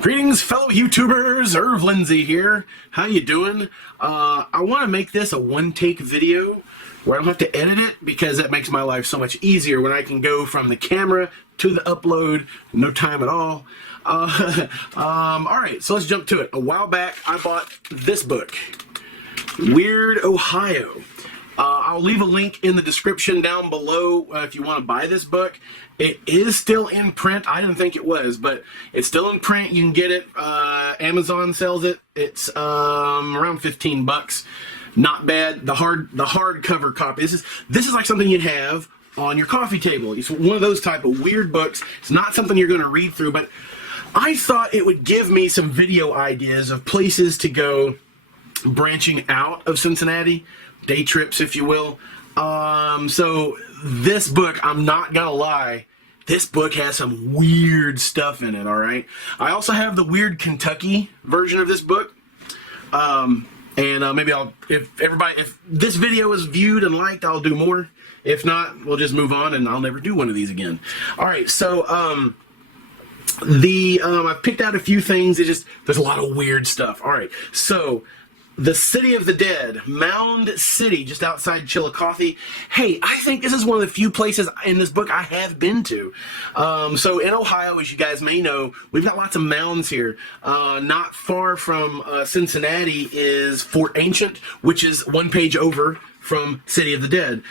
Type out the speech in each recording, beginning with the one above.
Greetings, fellow YouTubers. Irv Lindsay here. How you doing? I want to make this a one-take video where I don't have to edit it because that makes my life so much easier when I can go from the camera to the upload, no time at all. Alright, so let's jump to it. A while back, I bought this book, Weird Ohio. I'll leave a link in the description down below if you want to buy this book. It is still in print. I didn't think it was, but it's still in print. You can get it. Amazon sells it. It's around 15 bucks. Not bad. The hardcover copy. This is like something you'd have on your coffee table. It's one of those type of weird books. It's not something you're going to read through, but I thought it would give me some video ideas of places to go branching out of Cincinnati. Day trips, if you will. So this book, I'm not gonna lie, this book has some weird stuff in it, alright? I also have the Weird Kentucky version of this book. Maybe if this video is viewed and liked, I'll do more. If not, we'll just move on and I'll never do one of these again. Alright, so I've picked out a few things. There's a lot of weird stuff. Alright, so the City of the Dead, Mound City, just outside Chillicothe. Hey, I think this is one of the few places in this book I have been to. So in Ohio, as you guys may know, we've got lots of mounds here. Not far from Cincinnati is Fort Ancient, which is one page over from City of the Dead.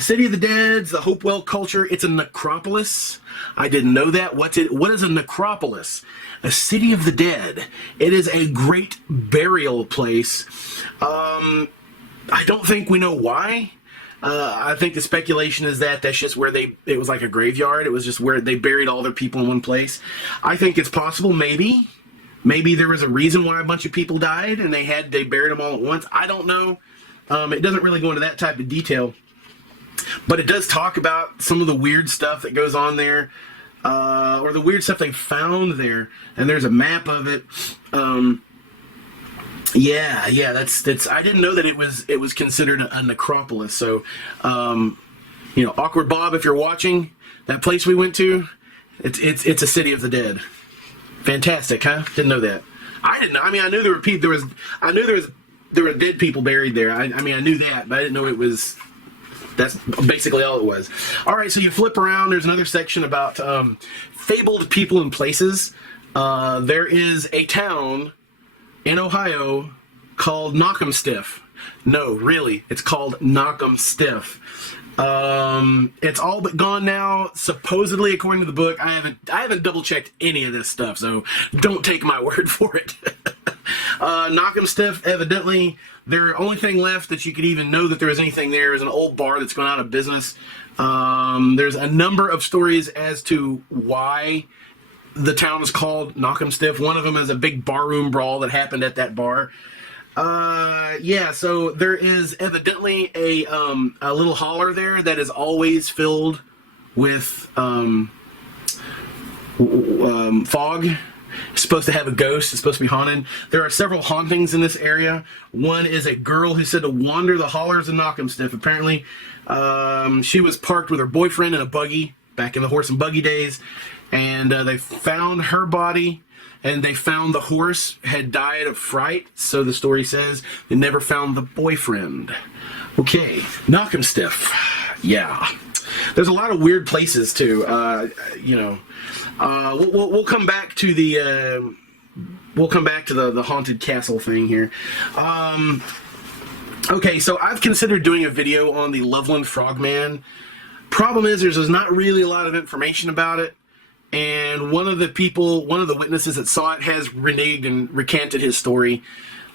City of the Dead's the Hopewell culture. It's a necropolis. I didn't know that. What is a necropolis? A City of the Dead. It is a great burial place. I don't think we know why. I think the speculation is that that's just where it was like a graveyard. It was just where they buried all their people in one place. I think it's possible, maybe. Maybe there was a reason why a bunch of people died and they buried them all at once. I don't know. It doesn't really go into that type of detail. But it does talk about some of the weird stuff that goes on there. Or the weird stuff they found there, and there's a map of it. Yeah, that's. I didn't know that it was considered a necropolis. So, Awkward Bob, if you're watching, that place we went to, it's a City of the Dead. Fantastic, huh? Didn't know that. I didn't know. I mean, I knew there were dead people buried there. I knew that, but I didn't know it was. That's basically all it was. Alright, so you flip around, there's another section about fabled people and places. There is a town in Ohio called Knockemstiff. No, really, it's called Knockemstiff. It's all but gone now, supposedly, according to the book. I haven't double-checked any of this stuff, so don't take my word for it. Knockemstiff, evidently, the only thing left that you could even know that there was anything there is an old bar that's gone out of business. There's a number of stories as to why the town is called Knockemstiff. One of them is a big barroom brawl that happened at that bar. Yeah, so there is evidently a little holler there that is always filled with fog. It's supposed to have a ghost. It's supposed to be haunted. There are several hauntings in this area. One is a girl who's said to wander the hollers of Knockemstiff. Apparently, she was parked with her boyfriend in a buggy back in the horse and buggy days, and they found her body, and they found the horse had died of fright, so the story says. They never found the boyfriend. Okay, Knockemstiff. Yeah. There's a lot of weird places, too. We'll come back to the the haunted castle thing here. Okay, so I've considered doing a video on the Loveland Frogman. Problem is, there's not really a lot of information about it, and one of the witnesses that saw it has reneged and recanted his story.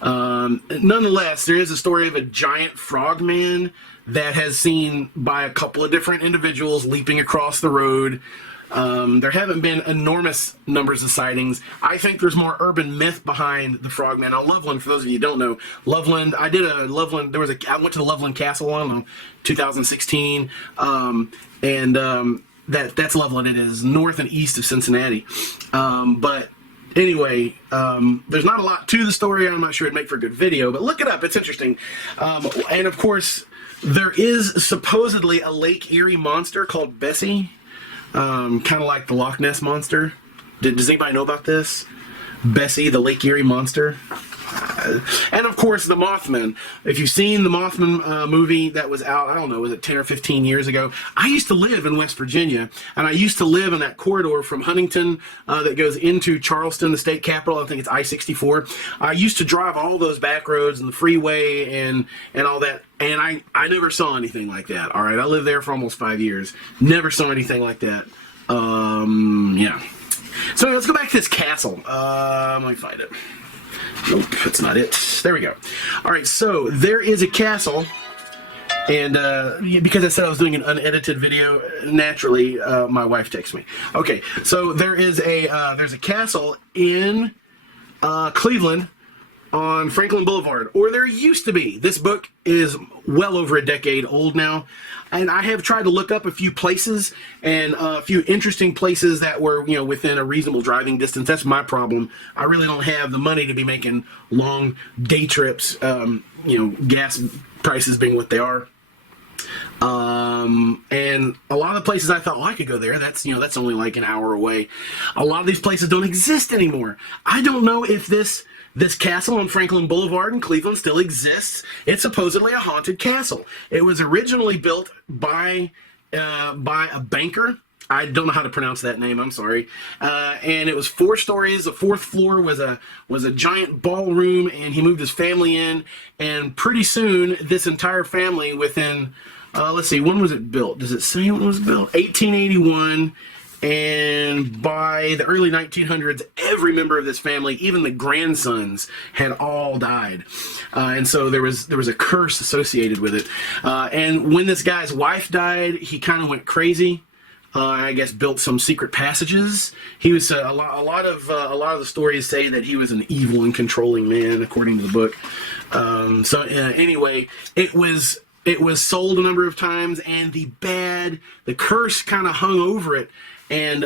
Nonetheless, there is a story of a giant frogman that has seen by a couple of different individuals leaping across the road. There haven't been enormous numbers of sightings. I think there's more urban myth behind the Frogman. Now, Loveland, for those of you who don't know, Loveland, I went to the Loveland Castle in 2016, that's Loveland. It is north and east of Cincinnati. But anyway, there's not a lot to the story. I'm not sure it'd make for a good video, but look it up. It's interesting. And of course, there is supposedly a Lake Erie monster called Bessie. Kind of like the Loch Ness Monster. Does anybody know about this? Bessie, the Lake Erie monster. And of course, the Mothman. If you've seen the Mothman movie that was out, I don't know, was it 10 or 15 years ago? I used to live in West Virginia, and I used to live in that corridor from Huntington that goes into Charleston, the state capital. I think it's I-64. I used to drive all those back roads and the freeway and all that, and I never saw anything like that. All right, I lived there for almost 5 years. Never saw anything like that. Yeah. So let's go back to this castle. Let me find it. Nope, that's not it. There we go. All right, so there is a castle, and because I said I was doing an unedited video, naturally, my wife texts me. Okay, so there's a castle in Cleveland on Franklin Boulevard, or there used to be. This book is well over a decade old now, and I have tried to look up a few places and a few interesting places that were, you know, within a reasonable driving distance. That's my problem. I really don't have the money to be making long day trips, you know, gas prices being what they are. And a lot of the places I thought, well, I could go there. That's, you know, that's only like an hour away. A lot of these places don't exist anymore. I don't know if this castle on Franklin Boulevard in Cleveland still exists. It's supposedly a haunted castle. It was originally built by a banker. I don't know how to pronounce that name. I'm sorry. And it was 4 stories. The 4th floor was a giant ballroom, and he moved his family in. And pretty soon, this entire family, within let's see, when was it built? Does it say when it was built? 1881. And by the early 1900s, every member of this family, even the grandsons, had all died. And so there was a curse associated with it. And when this guy's wife died, he kind of went crazy. I guess built some secret passages. He was a lot of the stories say that he was an evil and controlling man, according to the book. Anyway, it was sold a number of times, and the curse kind of hung over it. And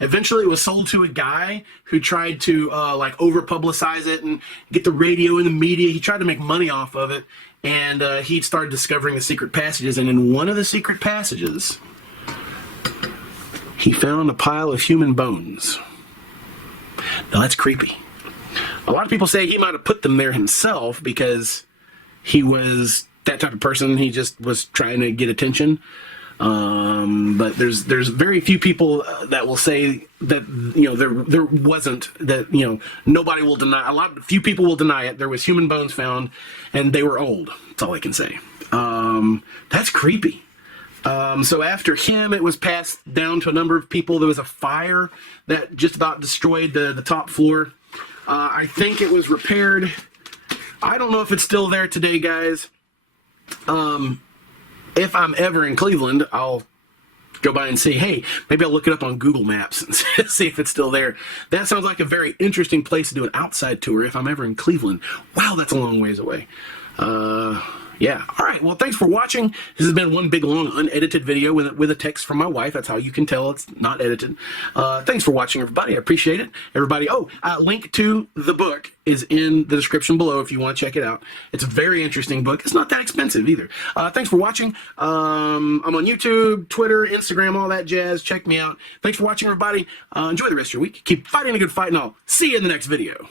eventually it was sold to a guy who tried to like over-publicize it and get the radio and the media. He tried to make money off of it, and he started discovering the secret passages. And in one of the secret passages, he found a pile of human bones. Now that's creepy. A lot of people say he might have put them there himself because he was that type of person. He just was trying to get attention. But there's very few people that will say that, you know, there wasn't, that, you know, nobody will deny. Few people will deny it. There was human bones found, and they were old. That's all I can say. That's creepy. So after him, it was passed down to a number of people. There was a fire that just about destroyed the top floor. I think it was repaired. I don't know if it's still there today, guys. If I'm ever in Cleveland, I'll go by and see, hey, maybe I'll look it up on Google Maps and see if it's still there. That sounds like a very interesting place to do an outside tour if I'm ever in Cleveland. Wow, that's a long ways away. Yeah. All right. Well, thanks for watching. This has been one big, long, unedited video with a text from my wife. That's how you can tell it's not edited. Thanks for watching, everybody. I appreciate it. Everybody, link to the book is in the description below if you want to check it out. It's a very interesting book. It's not that expensive either. Thanks for watching. I'm on YouTube, Twitter, Instagram, all that jazz. Check me out. Thanks for watching, everybody. Enjoy the rest of your week. Keep fighting a good fight, and I'll see you in the next video.